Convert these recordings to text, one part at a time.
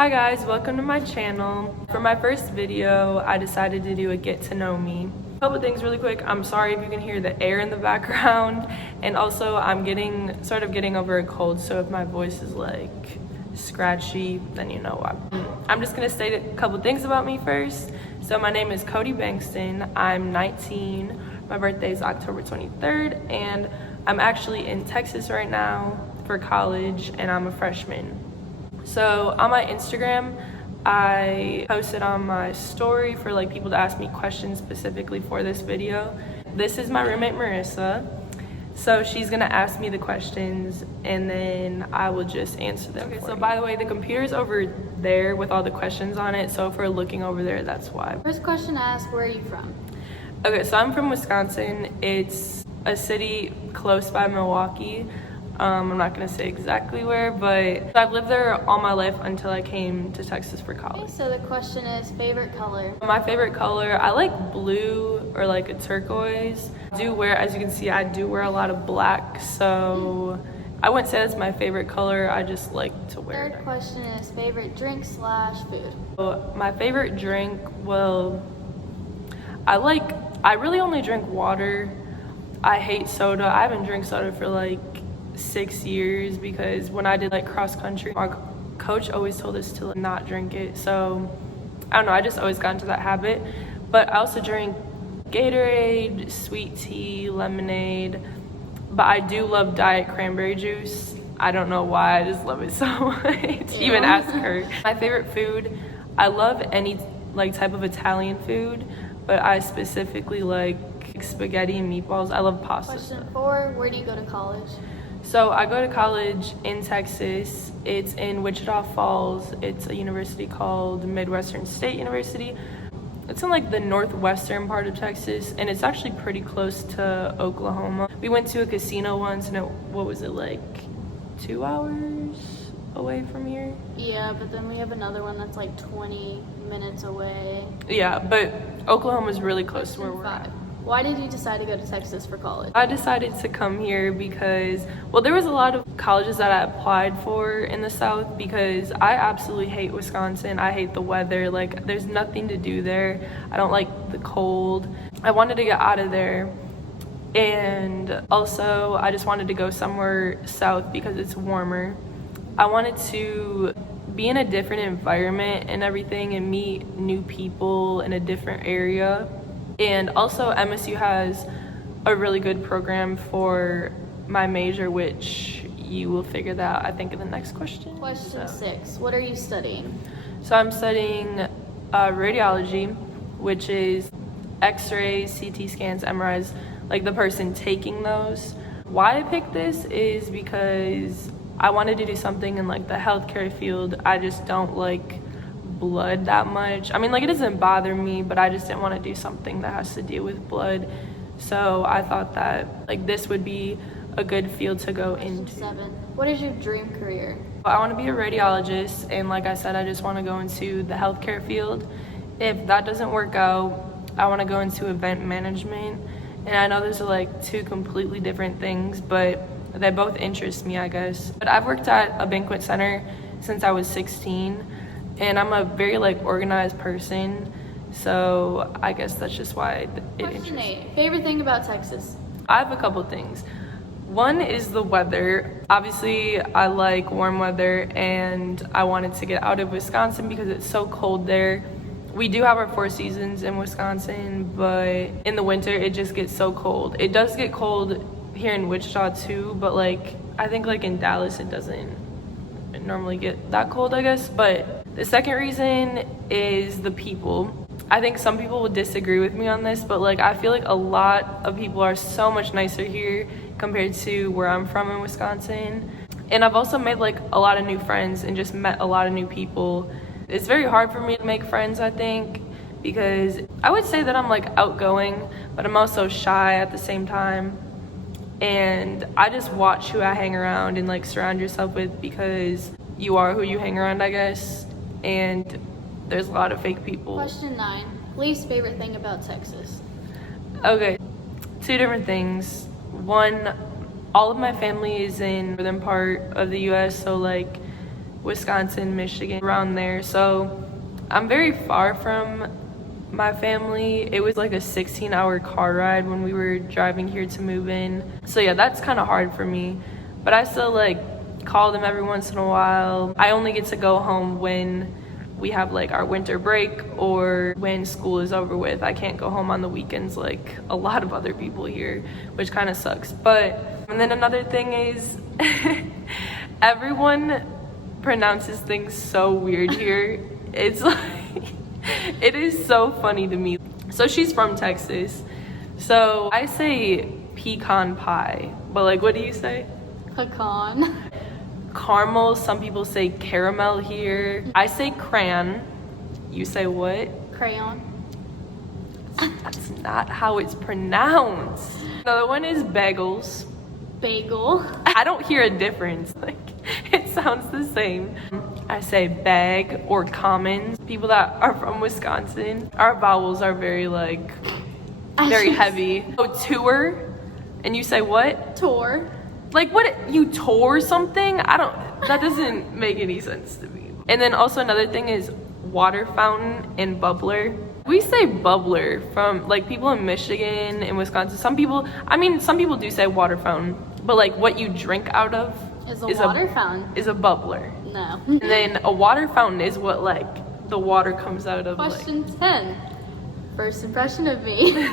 Hi guys, welcome to my channel. For my first video, I decided to do a get to know me. A couple things really quick. I'm sorry if you can hear the air in the background, and also I'm sort of getting over a cold, so if my voice is like scratchy, then you know why. I'm just gonna state a couple things about me first. So my name is Cody Bankston. I'm 19. My birthday is October 23rd, and I'm actually in Texas right now for college, and I'm a freshman. So on my Instagram, I posted on my story for like people to ask me questions specifically for this video. This is my roommate Marissa. So she's gonna ask me the questions and then I will just answer them. Okay, so by the way, the computer's over there with all the questions on it. So if we're looking over there, that's why. First question to ask, where are you from? Okay, so I'm from Wisconsin. It's a city close by Milwaukee. I'm not gonna say exactly where, but I've lived there all my life until I came to Texas for college. Okay, so the question is favorite color. My favorite color, I like blue or like a turquoise. As you can see, I do wear a lot of black, so I wouldn't say that's my favorite color. I just like to wear it. Third question is favorite drink / food. So my favorite drink, well, I really only drink water. I hate soda. I haven't drank soda for like 6 years because when I did like cross country, our coach always told us to not drink it. So I don't know, I just always got into that habit. But I also drink Gatorade, sweet tea, lemonade, but I do love diet cranberry juice. I don't know why, I just love it so much. Even ask her. My favorite food, I love any like type of Italian food, but I specifically like spaghetti and meatballs. I love pasta. Question 4, where do you go to college? So I go to college in Texas. It's in Wichita Falls. It's a university called Midwestern State University. It's in like the northwestern part of Texas, and it's actually pretty close to Oklahoma. We went to a casino once, and what was it, like 2 hours away from here? Yeah, but then we have another one that's like 20 minutes away. Yeah, but Oklahoma's really close to where we're Question at. 5. Why did you decide to go to Texas for college? I decided to come here because, well, there was a lot of colleges that I applied for in the South because I absolutely hate Wisconsin. I hate the weather. Like, there's nothing to do there. I don't like the cold. I wanted to get out of there. And also, I just wanted to go somewhere south because it's warmer. I wanted to be in a different environment and everything and meet new people in a different area. And also MSU has a really good program for my major, which you will figure that out, I think, in the next question. Question 6, what are you studying? So I'm studying radiology, which is x-rays, CT scans, MRIs, like the person taking those. Why I picked this is because I wanted to do something in like the healthcare field. I just don't like blood that much. I mean, like, it doesn't bother me, but I just didn't want to do something that has to deal with blood. So I thought that like this would be a good field to go into. Question 7, what is your dream career? I want to be a radiologist, and like I said, I just want to go into the healthcare field. If that doesn't work out, I want to go into event management. And I know those are like two completely different things, but they both interest me, I guess. But I've worked at a banquet center since I was 16. And I'm a very like organized person, so I guess that's just why it interests me. Question 8, favorite thing about Texas? I have a couple things. One is the weather. Obviously, I like warm weather, and I wanted to get out of Wisconsin because it's so cold there. We do have our 4 seasons in Wisconsin, but in the winter, it just gets so cold. It does get cold here in Wichita too, but like I think like in Dallas, it doesn't normally get that cold, I guess. But the second reason is the people. I think some people would disagree with me on this, but like I feel like a lot of people are so much nicer here compared to where I'm from in Wisconsin. And I've also made like a lot of new friends and just met a lot of new people. It's very hard for me to make friends, I think, because I would say that I'm like outgoing, but I'm also shy at the same time. And I just watch who I hang around and like surround yourself with, because you are who you hang around, I guess. And there's a lot of fake people. Question 9, least favorite thing about Texas? Okay, 2 different things. One, all of my family is in the northern part of the US, so like Wisconsin, Michigan, around there. So I'm very far from my family. It was like a 16-hour car ride when we were driving here to move in. So yeah, that's kind of hard for me. But I still like call them every once in a while. I only get to go home when we have like our winter break or when school is over with. I can't go home on the weekends like a lot of other people here, which kind of sucks. And then another thing is everyone pronounces things so weird here. It's like, it is so funny to me. So she's from Texas. So I say pecan pie, but like, what do you say? Pecan. Caramel, some people say caramel here. I say crayon. You say what? Crayon. That's not how it's pronounced. Another one is bagels. Bagel. I don't hear a difference. Like, it sounds the same. I say bag or commons. People that are from Wisconsin, our vowels are very like, very heavy. Oh, tour. And you say what? Tour. Like, what, you tore something? That doesn't make any sense to me. And then also another thing is water fountain and bubbler. We say bubbler from like people in Michigan and Wisconsin. Some people do say water fountain, but like what you drink out of is a water fountain. Is a bubbler. No. And then a water fountain is what like the water comes out of. Question 10. First impression of me.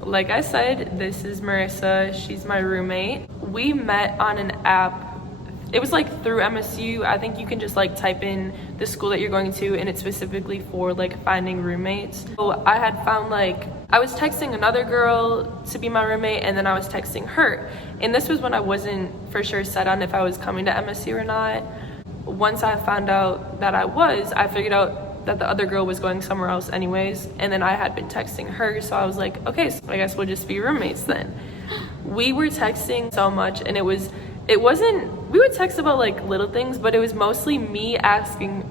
Like I said, this is Marissa. She's my roommate. We met on an app. It was like through MSU. I think you can just like type in the school that you're going to, and it's specifically for like finding roommates. So I had found I was texting another girl to be my roommate, and then I was texting her. And this was when I wasn't for sure set on if I was coming to MSU or not. Once I found out that I figured out that the other girl was going somewhere else anyways, and then I had been texting her, so I was like, okay, so I guess we'll just be roommates then. We were texting so much, and we would text about like little things, but it was mostly me asking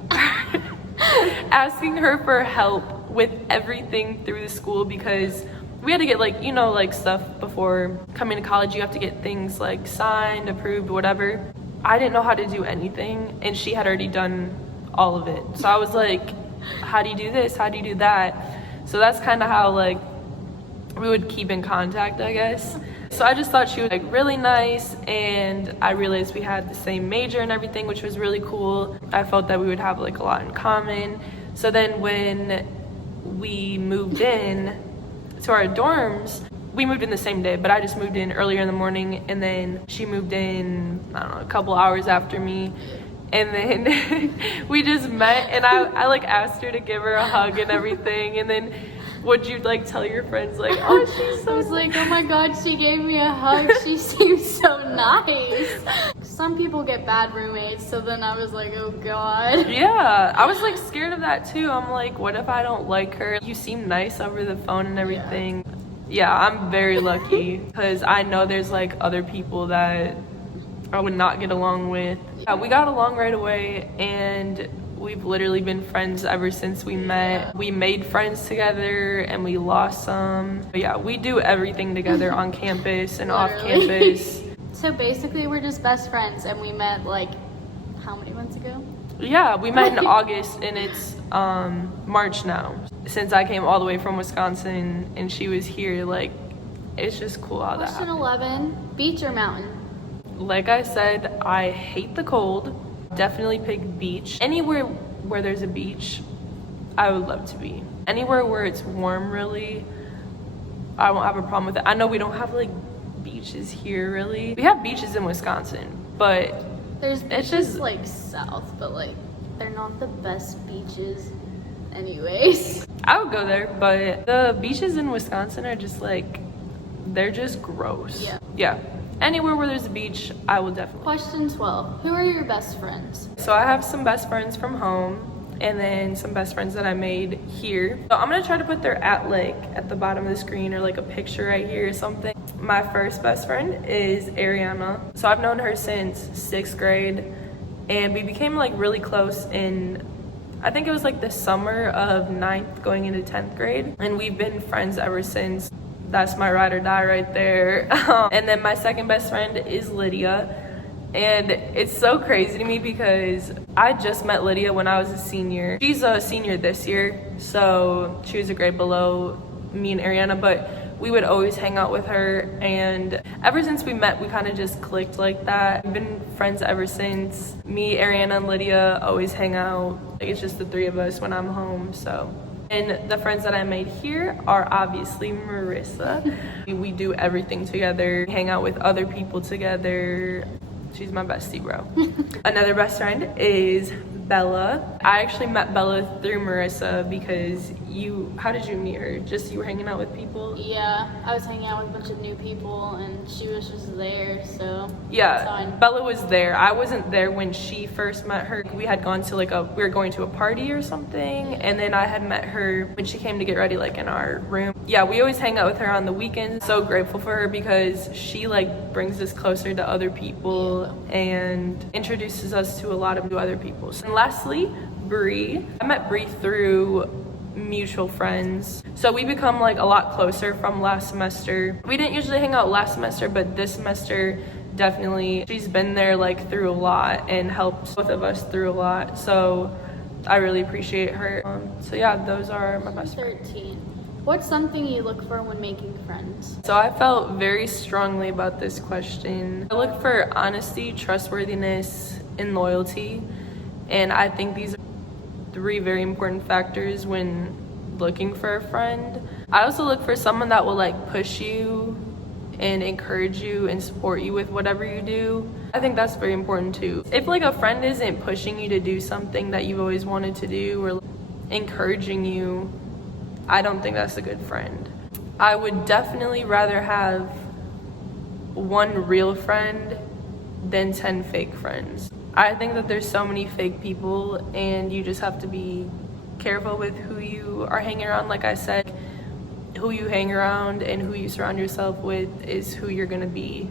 her for help with everything through the school, because we had to get like stuff before coming to college. You have to get things like signed, approved, whatever. I didn't know how to do anything, and she had already done all of it. So I was like, how do you do this? How do you do that? So that's kind of how like we would keep in contact, I guess. So I just thought she was like really nice, and I realized we had the same major and everything, which was really cool. I felt that we would have like a lot in common. So then when we moved in to our dorms, we moved in the same day, but I just moved in earlier in the morning, and then she moved in, I don't know, a couple hours after me. And then we just met, and I like asked her to give her a hug and everything. And then would you like tell your friends like, oh, she's so I was like, oh my god, she gave me a hug. She seems so nice. Some people get bad roommates, so then I was like, oh god. Yeah, I was like scared of that too. I'm like, what if I don't like her? You seem nice over the phone and everything. Yeah, I'm very lucky because I know there's like other people that I would not get along with. Yeah, we got along right away, and we've literally been friends ever since we met. We made friends together, and we lost some. But yeah, we do everything together on campus and off campus. So basically we're just best friends, and we met like how many months ago? Yeah, we met in August, and it's March now. Since I came all the way from Wisconsin and she was here, like, it's just cool how that happened. Question 11, beach or mountain? Like I said, I hate the cold. Definitely pick beach. Anywhere where there's a beach, I would love to be. Anywhere where it's warm, really, I won't have a problem with it. I know we don't have like beaches here, really. We have beaches in Wisconsin, but there's beaches just like south, but like they're not the best beaches anyways. I would go there, but the beaches in Wisconsin are just like, they're just gross. Yeah. Anywhere where there's a beach, I will definitely. Question 12. Who are your best friends? So I have some best friends from home, and then some best friends that I made here. So I'm gonna try to put their at the bottom of the screen, or like a picture right here or something. My first best friend is Ariana. So I've known her since 6th grade, and we became like really close in, I think it was like the summer of 9th going into 10th grade. And we've been friends ever since. That's my ride or die right there. And then my second best friend is Lydia. And it's so crazy to me because I just met Lydia when I was a senior. She's a senior this year, so she was a grade below me and Ariana, but we would always hang out with her, and ever since we met, we kind of just clicked like that. We've been friends ever since. Me, Ariana, and Lydia always hang out. Like, it's just the three of us when I'm home, so. And the friends that I made here are obviously Marissa. We do everything together, hang out with other people together. She's my bestie, bro. Another best friend is Bella. I actually met Bella through Marissa because how did you meet her? Just you were hanging out with people? Yeah, I was hanging out with a bunch of new people and she was just there, so yeah, Bella was there. I wasn't there when she first met her. We had gone to we were going to a party or something, and then I had met her when she came to get ready in our room. Yeah, we always hang out with her on the weekends. So grateful for her because she brings us closer to other people and introduces us to a lot of other people. And lastly, Bree. I met Bree through mutual friends, so we become a lot closer from last semester. We didn't usually hang out last semester, but this semester definitely she's been there through a lot and helped both of us through a lot, so I really appreciate her. So yeah, those are my best friends. 13. What's something you look for when making friends? So I felt very strongly about this question. I look for honesty, trustworthiness, and loyalty, and I think these are 3 very important factors when looking for a friend. I also look for someone that will push you and encourage you and support you with whatever you do. I think that's very important too. If a friend isn't pushing you to do something that you've always wanted to do or encouraging you, I don't think that's a good friend. I would definitely rather have 1 real friend than 10 fake friends. I think that there's so many fake people and you just have to be careful with who you are hanging around. Like I said, who you hang around and who you surround yourself with is who you're gonna be.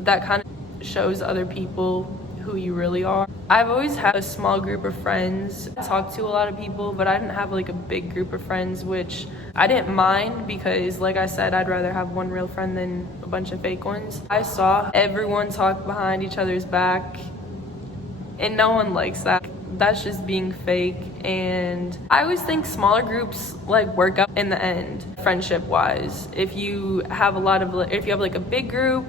That kind of shows other people who you really are. I've always had a small group of friends. I talked to a lot of people, but I didn't have a big group of friends, which I didn't mind because like I said, I'd rather have 1 real friend than a bunch of fake ones. I saw everyone talk behind each other's back, and no one likes that. That's just being fake, and I always think smaller groups work out in the end, friendship wise. If you have if you have a big group,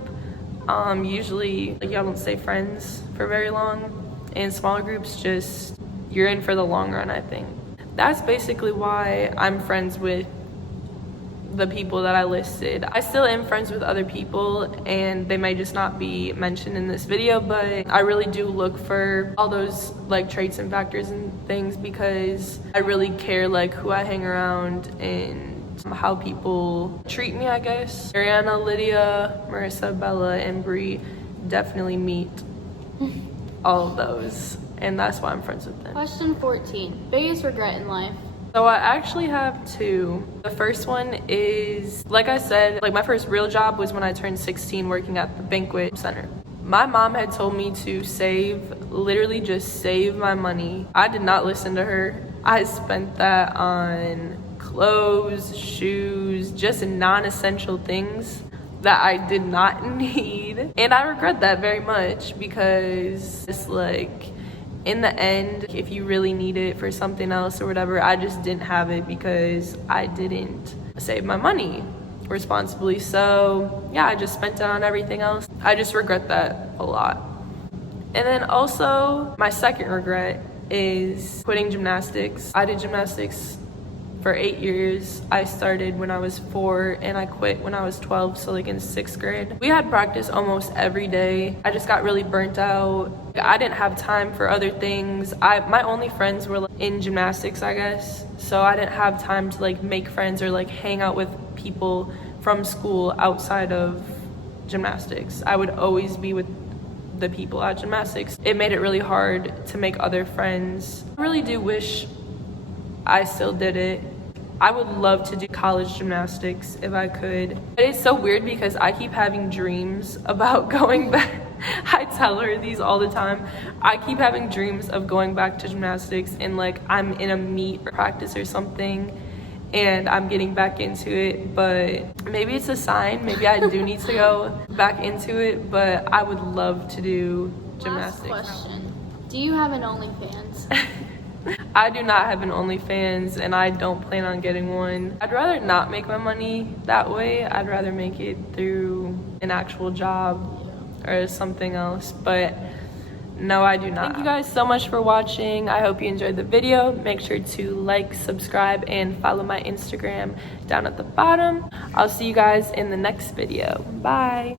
usually y'all don't stay friends for very long, and smaller groups just you're in for the long run. I think that's basically why I'm friends with the people that I listed. I still am friends with other people and they may just not be mentioned in this video, but I really do look for all those traits and factors and things because I really care who I hang around and how people treat me, I guess. Ariana, Lydia, Marissa, Bella, and Bree definitely meet all of those, and that's why I'm friends with them. Question 14. Biggest regret in life? So I actually have 2. The first one is, like I said, my first real job was when I turned 16 working at the banquet center. My mom had told me to literally just save my money. I did not listen to her. I spent that on clothes, shoes, just non-essential things that I did not need. And I regret that very much because it's in the end, if you really need it for something else or whatever, I just didn't have it because I didn't save my money responsibly. So yeah, I just spent it on everything else. I just regret that a lot. And then also my second regret is quitting gymnastics. I did gymnastics for 8 years. I started when I was 4 and I quit when I was 12, so in 6th grade. We had practice almost every day. I just got really burnt out. I didn't have time for other things. My only friends were in gymnastics, I guess. So I didn't have time to make friends or hang out with people from school outside of gymnastics. I would always be with the people at gymnastics. It made it really hard to make other friends. I really do wish I still did it. I would love to do college gymnastics if I could. But it's so weird because I keep having dreams about going back. I tell her these all the time. I keep having dreams of going back to gymnastics and I'm in a meet or practice or something and I'm getting back into it, but maybe it's a sign. Maybe I do need to go back into it, but I would love to do gymnastics. Last question. Do you have an OnlyFans? I do not have an OnlyFans, and I don't plan on getting one. I'd rather not make my money that way. I'd rather make it through an actual job or something else, but no, I do not. Thank you guys so much for watching. I hope you enjoyed the video. Make sure to like, subscribe, and follow my Instagram down at the bottom. I'll see you guys in the next video. Bye.